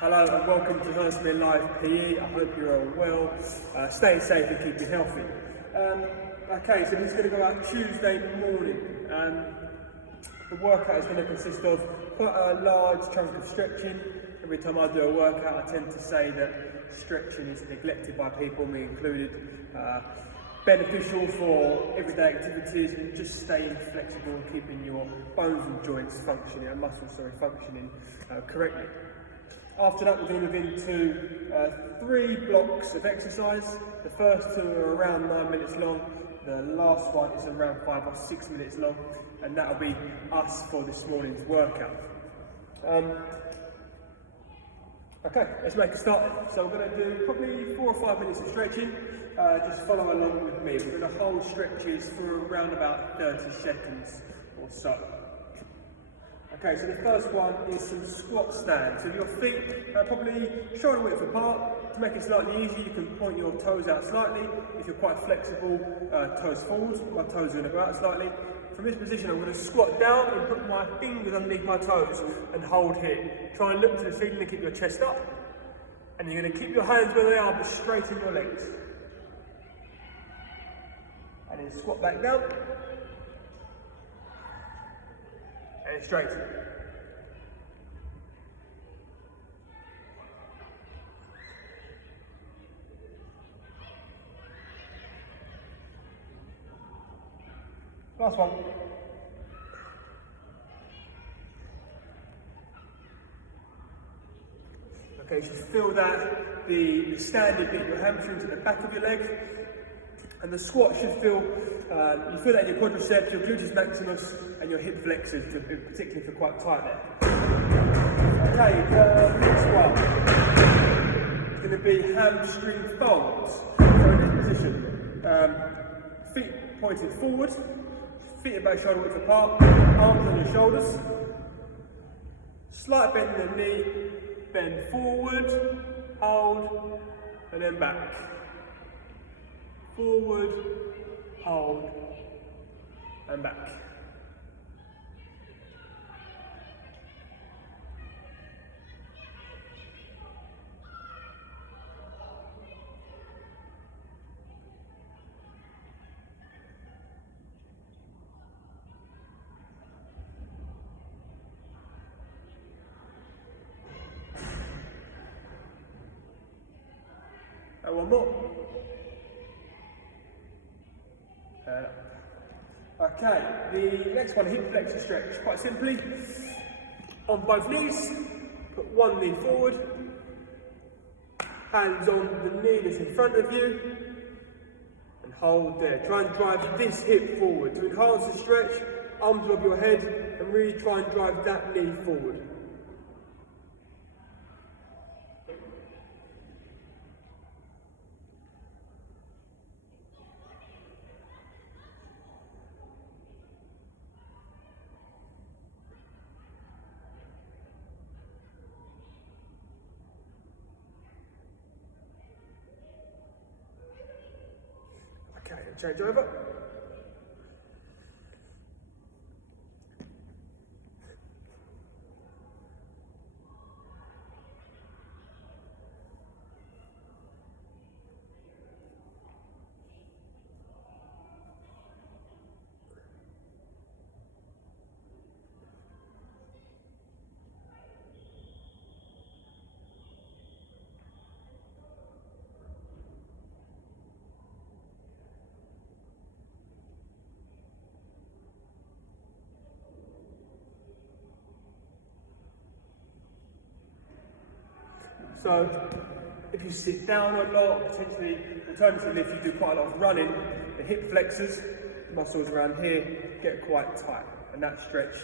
Hello and welcome to Hurstmere Live PE. I hope you're all well, staying safe and keeping healthy. Okay, so this is going to go out Tuesday morning. The workout is going to consist of quite a large chunk of stretching. Every time I do a workout, I tend to say that stretching is neglected by people, me included. Beneficial for everyday activities and just staying flexible and keeping your bones and joints functioning, and muscles, functioning correctly. After that, we're going to move into 3 blocks of exercise. The first 2 are around 9 minutes long. The last one is around 5 or 6 minutes long, and that'll be us for this morning's workout. Okay, let's make a start then. So we're going to do probably 4 or 5 minutes of stretching. Just follow along with me. We're going to hold stretches for around about 30 seconds or so. Okay, so the first one is some squat stands. So your feet are probably shoulder width apart. To make it slightly easier, you can point your toes out slightly. If you're quite flexible, toes forwards. My toes are going to go out slightly. From this position, I'm going to squat down and put my fingers underneath my toes and hold here. Try and look to the ceiling and keep your chest up. And you're going to keep your hands where they are, but straighten your legs. And then squat back down. And straighten. Last one. Okay, you should feel that the standing bit, your hamstrings at the back of your leg, and the squat should feel, you feel that in your quadriceps, your gluteus maximus, and your hip flexors, particularly if you're quite tight there. Okay, the next one is going to be hamstring folds. So in this position, feet pointed forward, feet about shoulder width apart, arms on your shoulders, slight bend in the knee, bend forward, hold, and then back. Forward, hold, and back. And one more. Okay, the next one, hip flexor stretch. Quite simply, on both knees, put one knee forward, hands on the knee that's in front of you, and hold there. Try and drive this hip forward. To enhance the stretch, arms above your head, and really try and drive that knee forward. Okay, change over. So, if you sit down a lot, potentially, alternatively, if you do quite a lot of running, the hip flexors, muscles around here, get quite tight, and that stretch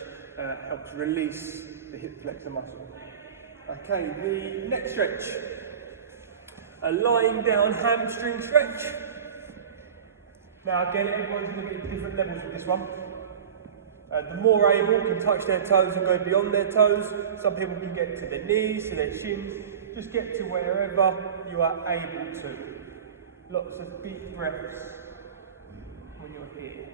helps release the hip flexor muscle. Okay, the next stretch, a lying down hamstring stretch. Now again, everyone's going to be at different levels with this one. The more able can touch their toes and go beyond their toes. Some people can get to their knees, to their shins. Just get to wherever you are able to. Lots of deep breaths when you're here.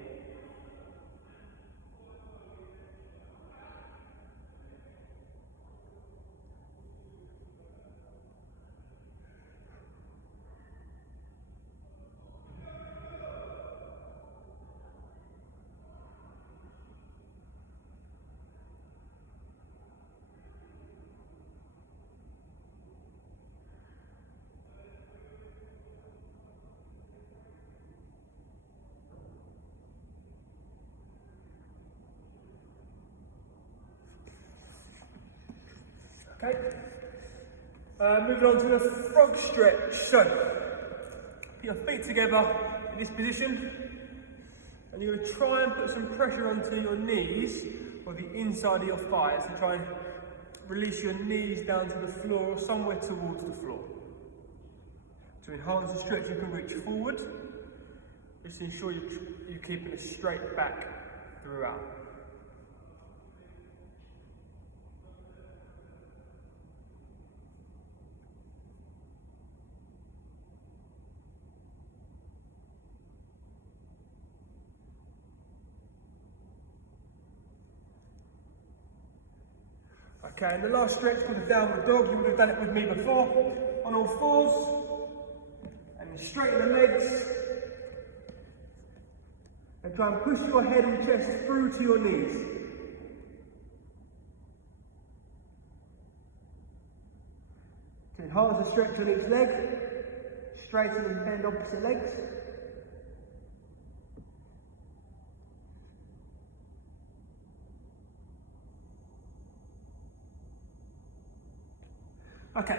Okay. Moving on to the frog stretch. So, put your feet together in this position, and you're going to try and put some pressure onto your knees or the inside of your thighs, and try and release your knees down to the floor or somewhere towards the floor. To enhance the stretch, you can reach forward. Just ensure you're keeping a straight back throughout. Okay, and the last stretch called the downward dog. You would have done it with me before. On all fours, and then straighten the legs. And try and push your head and chest through to your knees. To enhance the stretch on each leg, straighten and bend opposite legs. Okay,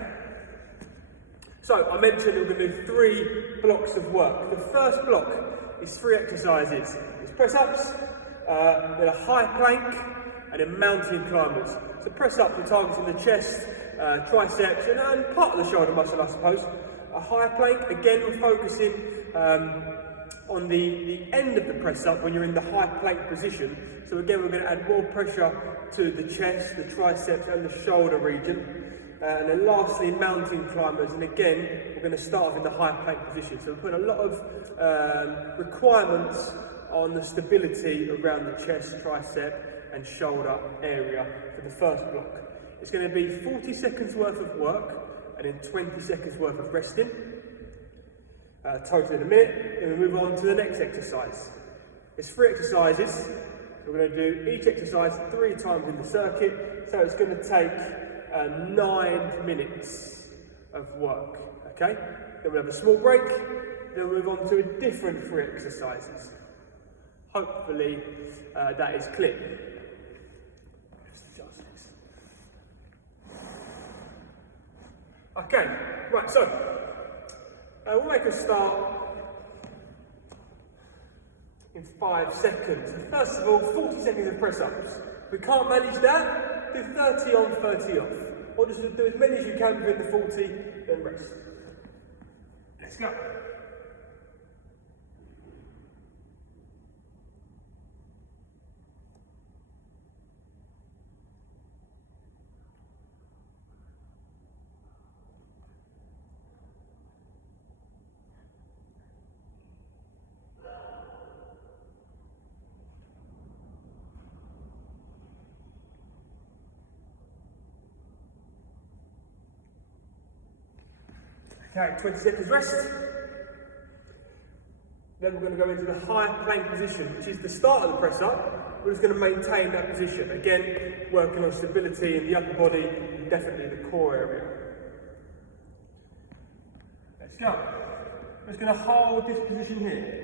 so I mentioned we're going to do 3 blocks of work. The first block is 3 exercises. It's press-ups, then a high plank, and then mountain climbers. So press-ups are targeting the chest, triceps, and part of the shoulder muscle, I suppose. A high plank, again we're focusing on the end of the press-up when you're in the high plank position. So again we're going to add more pressure to the chest, the triceps, and the shoulder region. And then lastly, mountain climbers, and again, we're going to start off in the high plank position. So we're putting a lot of requirements on the stability around the chest, tricep, and shoulder area for the first block. It's going to be 40 seconds worth of work, and then 20 seconds worth of resting, total in a minute. Then we move on to the next exercise. It's 3 exercises. We're going to do each exercise 3 times in the circuit, so it's going to take 9 minutes of work, okay? Then we'll have a small break, then we'll move on to a different 3 exercises. Hopefully that is clear. Let's adjust this. Okay, right, so we'll make a start in 5 seconds. First of all, 40 seconds of press-ups. If we can't manage that, do 30 on, 30 off. Or just do as many as you can within the 40, then rest. Let's go. Okay, 20 seconds rest. Then we're going to go into the high plank position, which is the start of the press up. We're just going to maintain that position. Again, working on stability in the upper body and definitely the core area. Let's go. We're just going to hold this position here.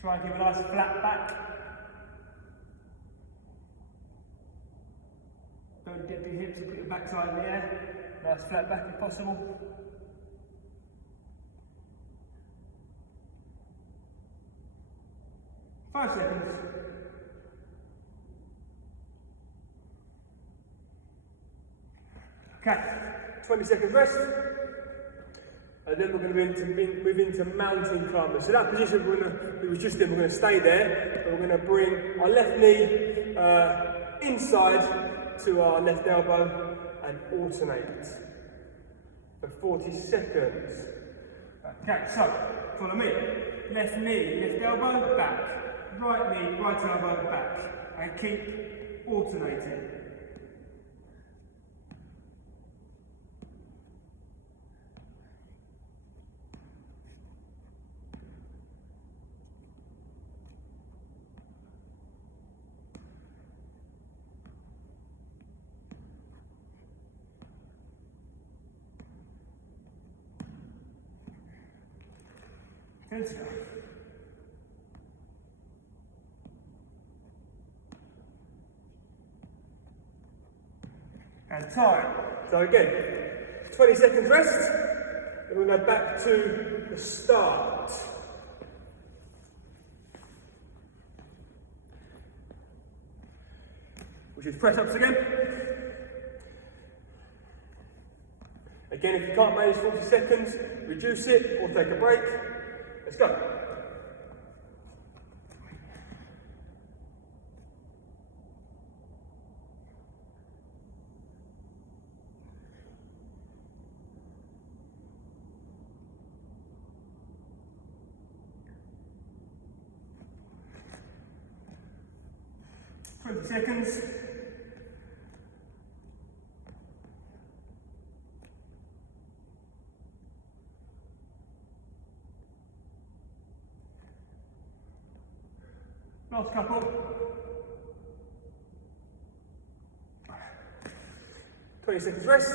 Try and give a nice flat back. Don't dip your hips and put your backside in the air. Nice flat back if possible. Five seconds. Okay, 20 seconds rest. And then we're going to move into mountain climbers. So that position we was just in, we're going to stay there, but we're going to bring our left knee inside to our left elbow and alternate for 40 seconds. Okay, so follow me. Left knee, left elbow, back. Right knee, right elbow, back. And keep alternating. Let's go. And time. So again, 20 seconds rest, and we'll go back to the start. Which is press ups again. Again, if you can't manage 40 seconds, reduce it or take a break. Let's go. Seconds. Last couple. 20 seconds rest.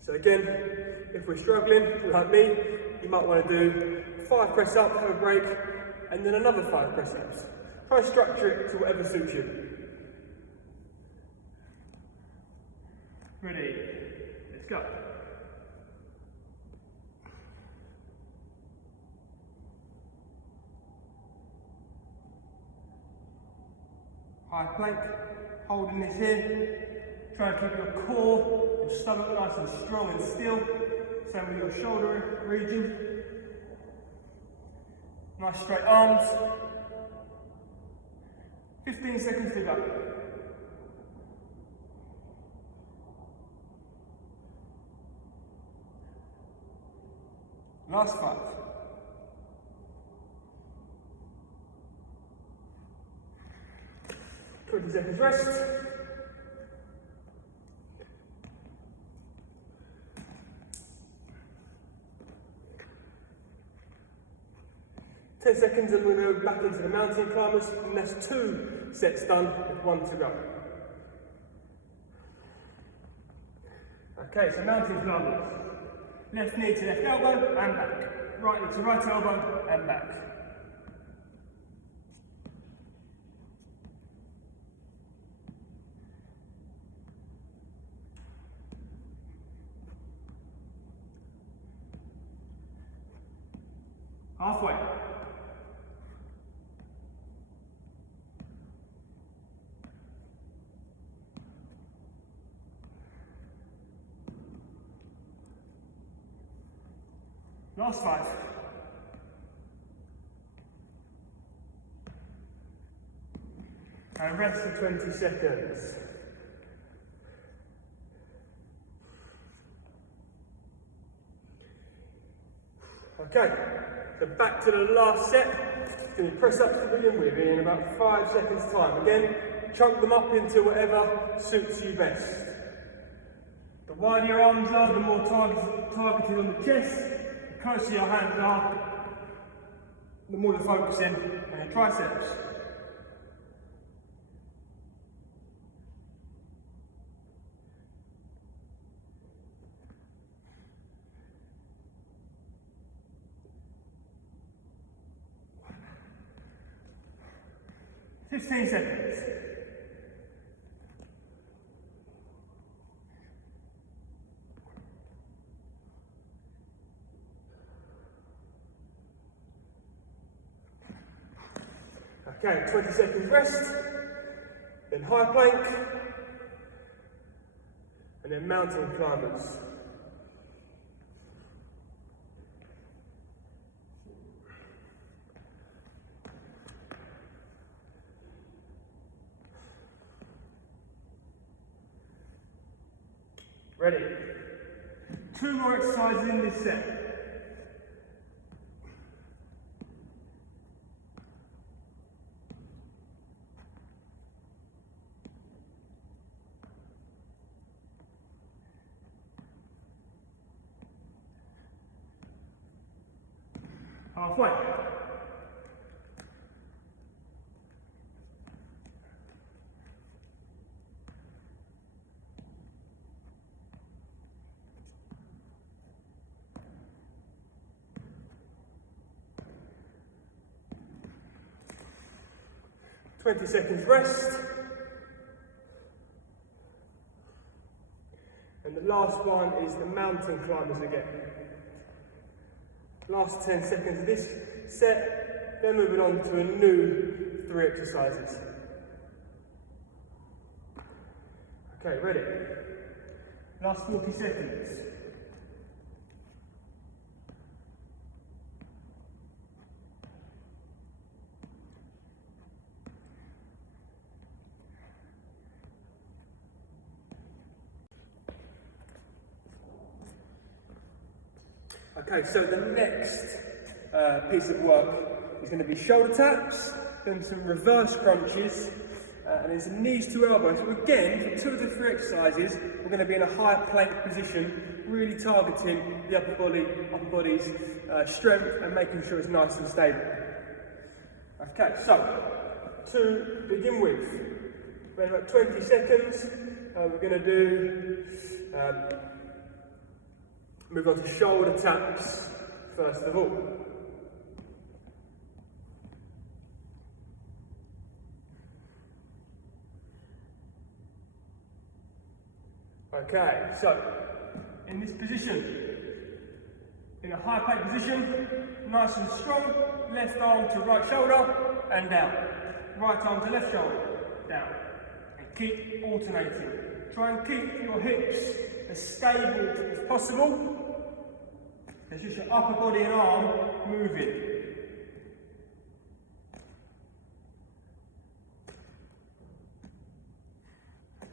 So again, if we're struggling, like me, you might want to do 5 press ups, have a break, and then another 5 press ups. Try and structure it to whatever suits you. Ready? Let's go. High plank, holding this here. Try to keep your core, your stomach nice and strong and still. Same with your shoulder region. Nice straight arms. 15 seconds to go. Last 5. Twenty seconds rest. Seconds and we'll go back into the mountain climbers, and that's 2 sets done with 1 to go. Okay, so mountain climbers. Left knee to left elbow and back. Right knee to right elbow and back. Halfway. Last 5. And rest for 20 seconds. Okay, so back to the last set. Going to press ups to begin with in about 5 seconds time. Again, chunk them up into whatever suits you best. The wider your arms are, the more targeted on the chest. The closer your hands are, the more you're focusing on your triceps. Fifteen seconds. Okay, 20 seconds rest, then high plank, and then mountain climbers. Ready? 2 more exercises in this set. Halfway. 20 seconds rest. And the last one is the mountain climbers again. Last 10 seconds of this set, then moving on to a new 3 exercises. Okay, ready? Last 40 seconds. Okay, so the next piece of work is going to be shoulder taps, then some reverse crunches, and then some knees to elbows. So again, for 2 of the 3 exercises, we're going to be in a high plank position, really targeting the upper body's strength and making sure it's nice and stable. Okay, so to begin with, we have about 20 seconds. We're going to do move on to shoulder taps first of all. Okay, so in this position, in a high plank position, nice and strong, left arm to right shoulder and down, right arm to left shoulder, down, and keep alternating. Try and keep your hips as stable as possible. It's just your upper body and arm moving.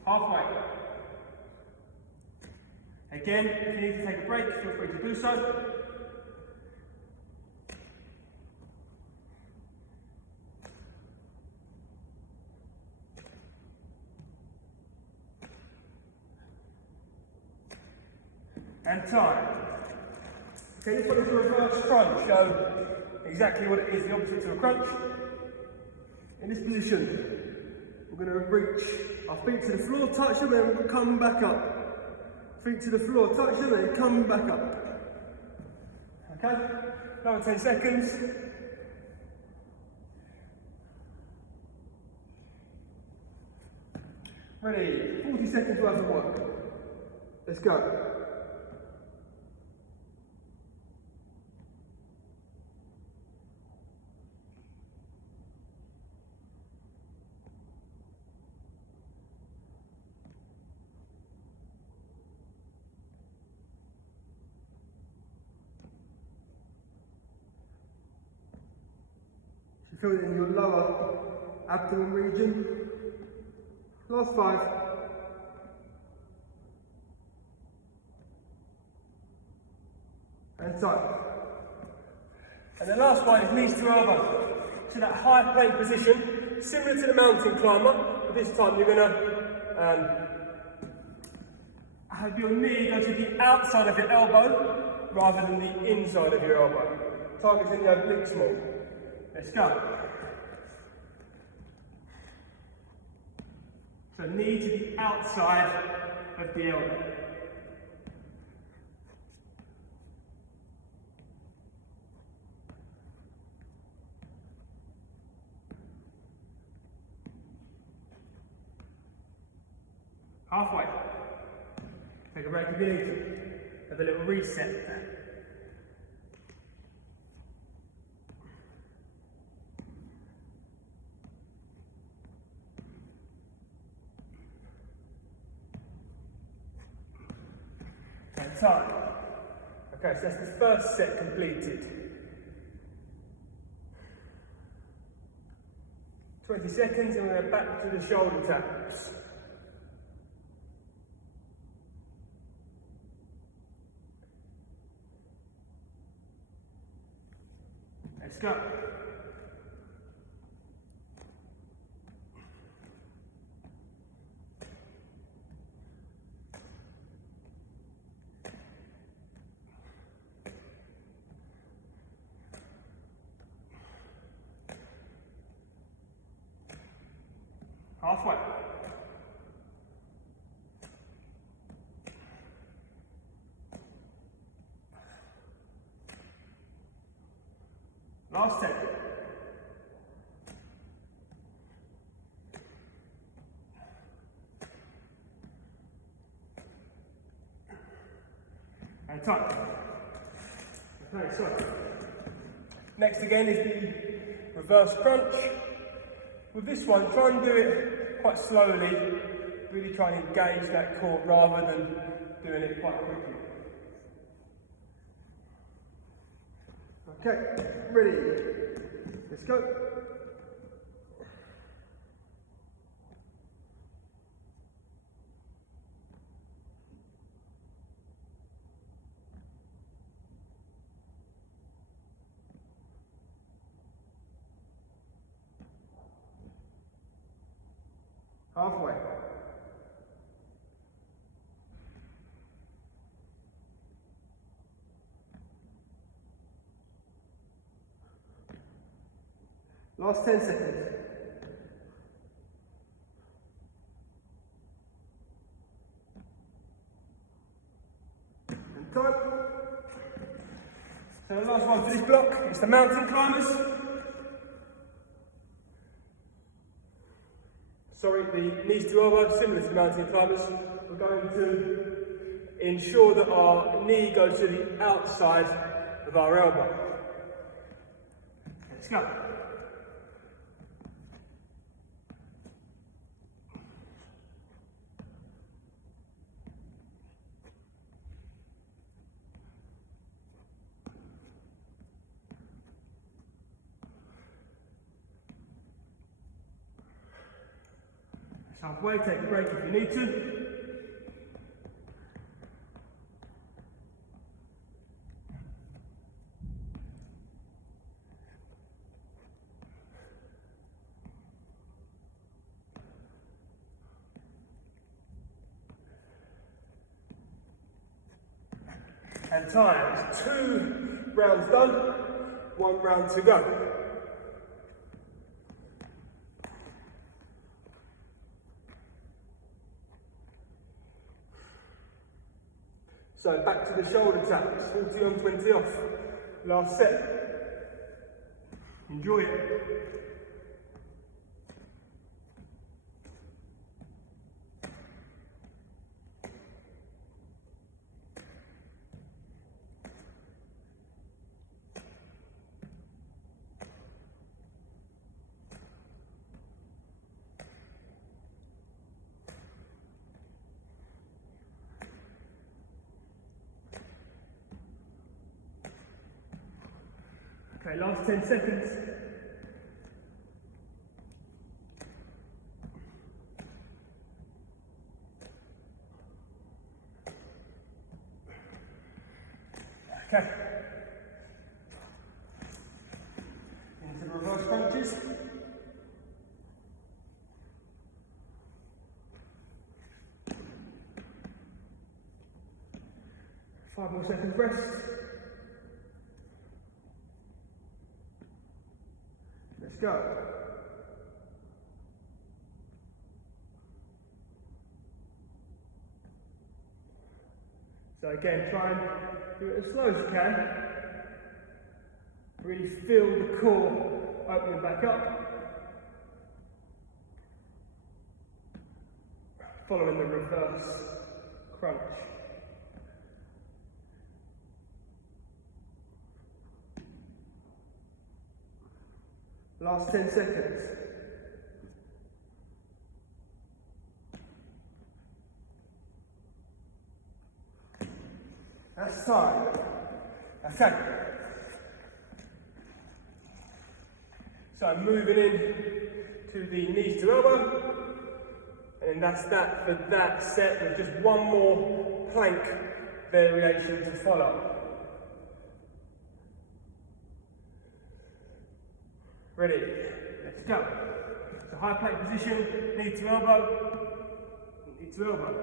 Halfway. Again, if you need to take a break, feel free to do so. And time. Okay, this one is a reverse crunch, so exactly what it is, the opposite to a crunch. In this position, we're going to reach our feet to the floor, touch them, and we'll come back up. Feet to the floor, touch them, and come back up. Okay, another 10 seconds. Ready, 40 seconds worth of work. Let's go. Feel it in your lower abdomen region. Last 5. And time. And the last one is knees to elbow. To that high plank position, similar to the mountain climber, but this time you're going to have your knee go to the outside of your elbow rather than the inside of your elbow. Targeting the obliques more. Let's go. So knee to the outside of the elbow. Halfway. Take a break if you need to. Have a little reset. And time. Okay, so that's the first set completed. 20 seconds and we're going back to the shoulder taps. Let's go. Halfway. Last 10. Okay, tight. Okay, so next again is the reverse crunch. With this one, try and do it quite slowly, really try and engage that core rather than doing it quite quickly. Okay, ready, let's go. Halfway. Last 10 seconds. And time. So the last one for this block is the mountain climbers. Sorry, the knees to elbow, similar to mountain climbers. We're going to ensure that our knee goes to the outside of our elbow. Let's go. Halfway, take a break if you need to. And time is 2 rounds done, 1 round to go. So back to the shoulder taps, 40 on, 20 off. Last set. Enjoy it. Okay, last 10 seconds. Okay. Into the reverse crunches. Five more seconds rest. Let's go. So again, try and do it as slow as you can. Really feel the core opening back up. Following the reverse crunch. Last 10 seconds. That's time. Okay. So I'm moving in to the knees to elbow. And that's that for that set with just one more plank variation to follow. Ready, let's go. So high plank position, knee to elbow, knee to elbow.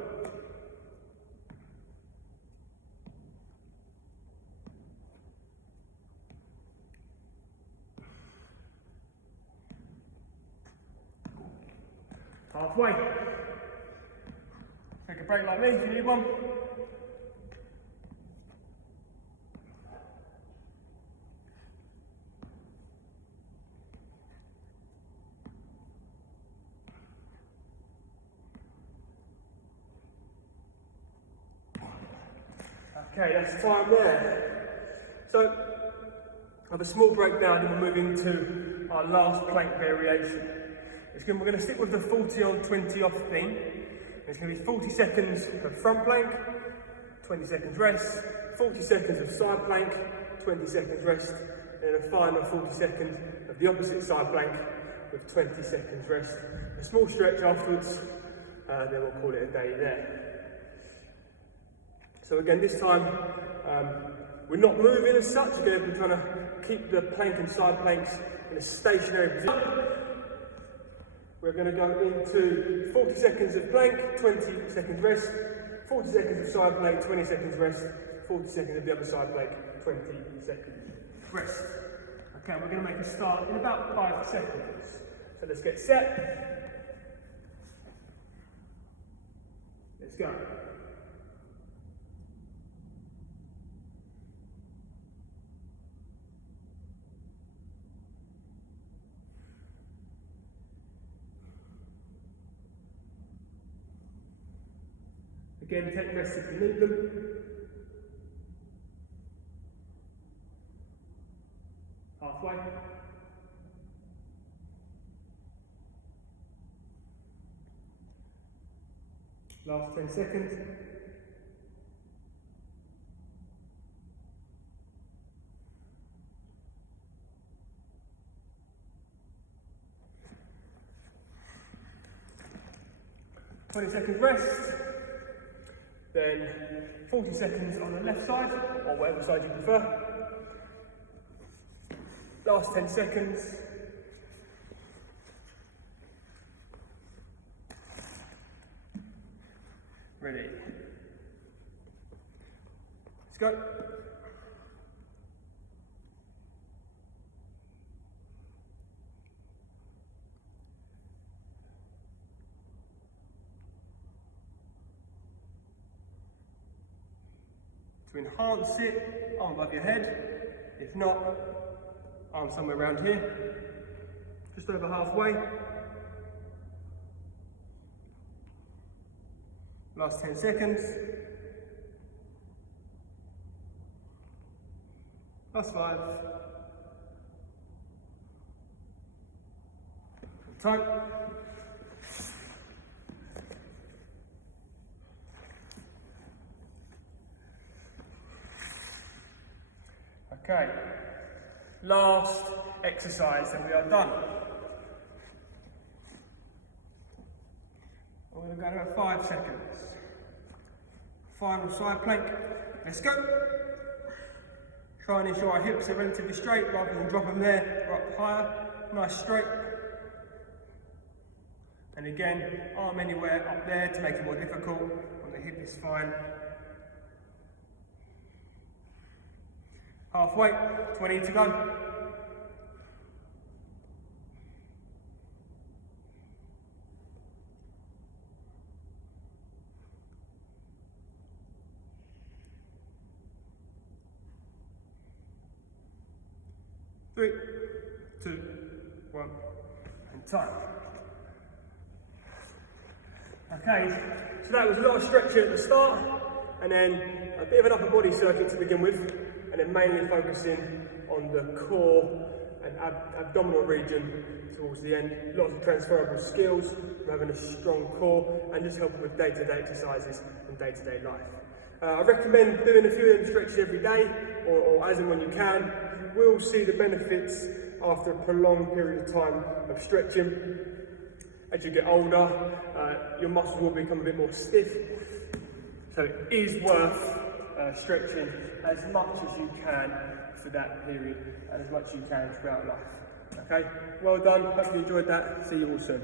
Halfway. Take a break like me if you need one. Okay, that's time there. So, I have a small breakdown and we're moving to our last plank variation. We're going to stick with the 40 on 20 off theme. It's going to be 40 seconds of front plank, 20 seconds rest, 40 seconds of side plank, 20 seconds rest, and a final 40 seconds of the opposite side plank with 20 seconds rest. A small stretch afterwards, then we'll call it a day there. So again, this time, we're not moving as such. Again, we're trying to keep the plank and side planks in a stationary position. We're going to go into 40 seconds of plank, 20 seconds rest, 40 seconds of side plank, 20 seconds rest, 40 seconds of the other side plank, 20 seconds rest. Okay, we're going to make a start in about 5 seconds. So let's get set. Let's go. Again, take rest if you need them. Halfway. Last 10 seconds. "20 seconds rest, then 40 seconds on the left side, or whatever side you prefer. Last 10 seconds. Ready. Let's go. To enhance it, arm above your head. If not, arm somewhere around here. Just over halfway. Last 10 seconds. Last 5. Time. Okay, last exercise and we are done. We're going to go to 5 seconds. Final side plank. Let's go. Try and ensure our hips are relatively straight rather than drop them there or up higher. Nice straight. And again, arm anywhere up there to make it more difficult. On the hip is fine. Halfway, 20 to go. Three, 2, 1, and time. Okay, so that was a lot of stretching at the start, and then a bit of an upper body circuit to begin with, and then mainly focusing on the core and abdominal region towards the end. Lots of transferable skills, having a strong core, and just helping with day-to-day exercises and day-to-day life. I recommend doing a few of them stretches every day, or as and when you can. You will see the benefits after a prolonged period of time of stretching. As you get older, your muscles will become a bit more stiff, so it is worth stretching as much as you can for that period and as much as you can throughout life. Okay, well done, hope you enjoyed that, see you all soon.